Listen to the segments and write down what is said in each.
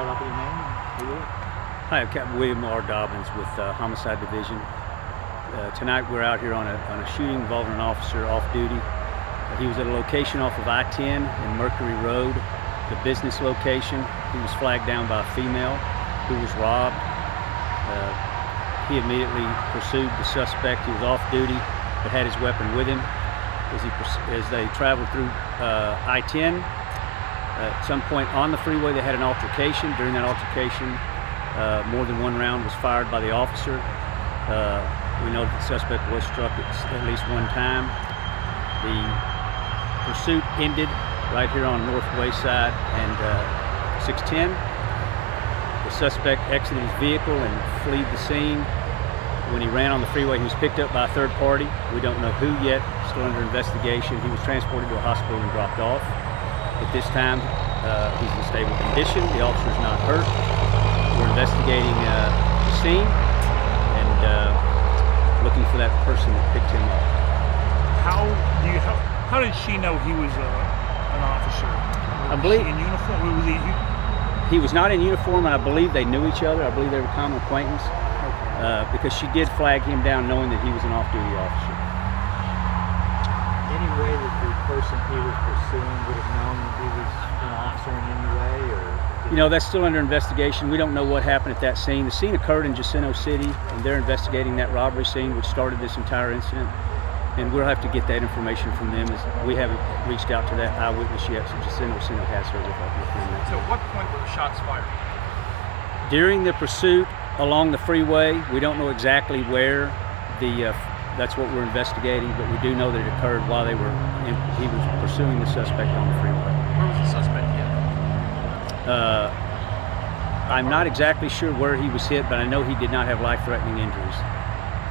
start off with your name and who you are. Hi, I'm Captain William R. Dobbins with Homicide Division. Tonight we're out here on a shooting involving an officer off duty. He was at a location off of I-10 in Mercury Road, the business location. He was flagged down by a female who was robbed. He immediately pursued the suspect. He was off duty but had his weapon with him. As they traveled through I-10, at some point on the freeway they had an altercation. During that altercation, more than one round was fired by the officer. We know that the suspect was struck at least one time. The pursuit ended right here on Northwest side and 610. The suspect exited his vehicle and fled the scene. When he ran on the freeway, he was picked up by a third party. We don't know who yet, still under investigation. He was transported to a hospital and dropped off. At this time, he's in stable condition. The officer is not hurt. We're investigating the scene and looking for that person that picked him up. How did she know he was an officer? I believe in uniform. Was he? He was not in uniform, and I believe they knew each other. I believe they were common acquaintance because she did flag him down, knowing that he was an off-duty officer. Any way that the person he was pursuing would have known that he was an officer in any way, or? You know, that's still under investigation. We don't know what happened at that scene. The scene occurred in Jacinto City, and they're investigating that robbery scene, which started this entire incident. And we'll have to get that information from them, as we haven't reached out to that eyewitness yet, so Jacinto has her with us. So at what point were the shots fired? During the pursuit along the freeway. We don't know exactly where. That's what we're investigating, but we do know that it occurred while he was pursuing the suspect on the freeway. Where was the suspect hit? I'm not exactly sure where he was hit, but I know he did not have life-threatening injuries.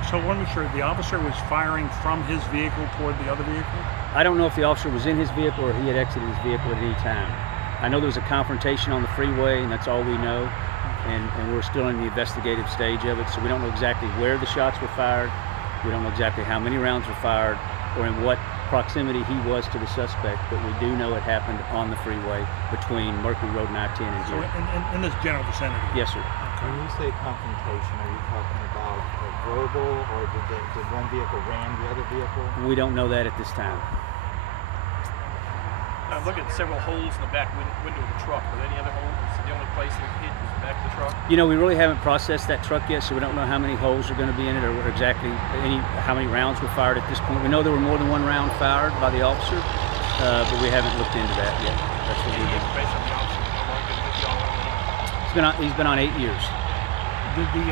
So I want to make sure the officer was firing from his vehicle toward the other vehicle? I don't know if the officer was in his vehicle or he had exited his vehicle at any time. I know there was a confrontation on the freeway, and that's all we know. And we're still in the investigative stage of it, so we don't know exactly where the shots were fired. We don't know exactly how many rounds were fired or in what proximity he was to the suspect, but we do know it happened on the freeway between Mercury Road and I-10 and here. So in this general vicinity? Yes, sir. When you say confrontation, are you talking about a verbal, or did one vehicle ram the other vehicle? We don't know that at this time. I'm looking at several holes in the back window of the truck. Were there any other holes? The only place it hit was the back of the truck? You know, we really haven't processed that truck yet, so we don't know how many holes are going to be in it or exactly how many rounds were fired at this point. We know there were more than one round fired by the officer, but we haven't looked into that yet. That's what we're doing. Information on the officer? How long did he on? He's been on 8 years. Did the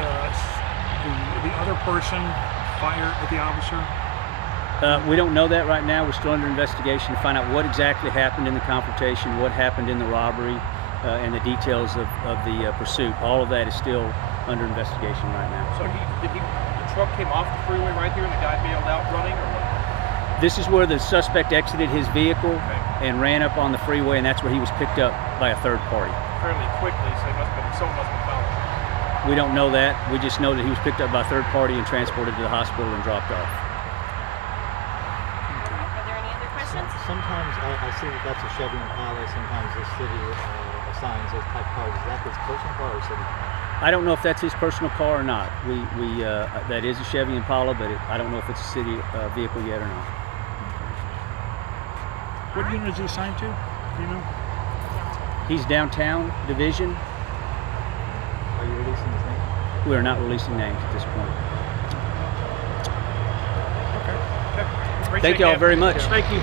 other person fire at the officer? We don't know that right now. We're still under investigation to find out what exactly happened in the confrontation, what happened in the robbery, and the details of the pursuit. All of that is still under investigation right now. So the truck came off the freeway right here and the guy bailed out running, or what? This is where the suspect exited his vehicle and ran up on the freeway, and that's where he was picked up by a third party. Fairly quickly, so someone must have followed. We don't know that. We just know that he was picked up by a third party and transported to the hospital and dropped off. Sometimes I see that that's a Chevy Impala. Sometimes the city assigns those type of cars. Is that his personal car or city car? I don't know if that's his personal car or not. That is a Chevy Impala, but I don't know if it's a city vehicle yet or not. What unit is he assigned to? Do you know? He's downtown division. Are you releasing his name? We are not releasing names at this point. Okay. Thank you all very much. Thank you.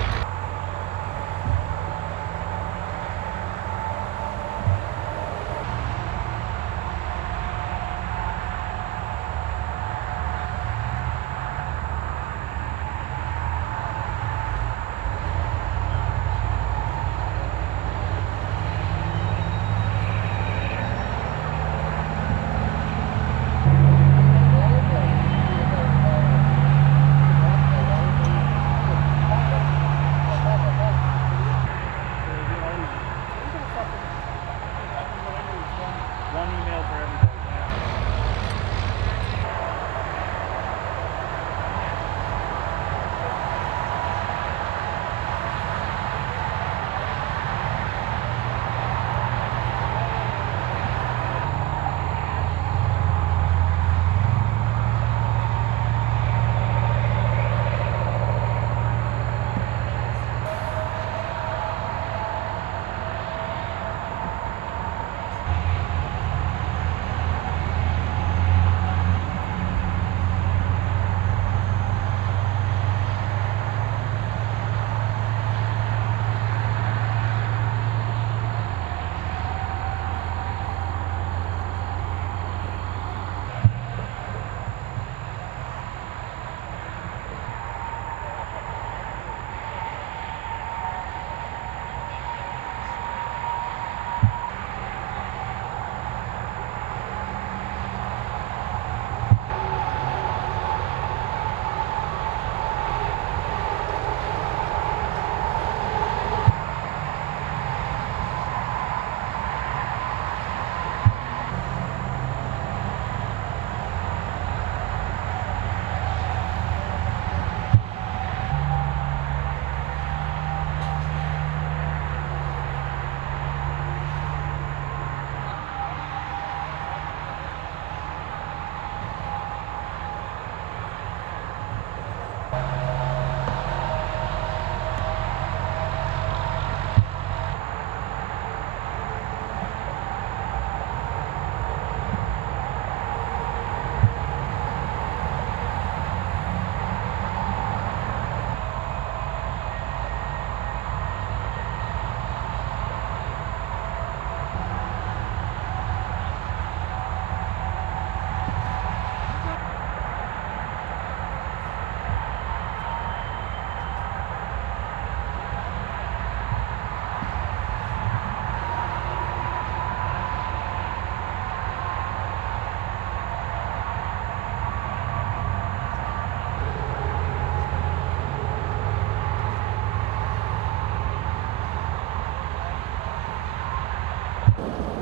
Officer.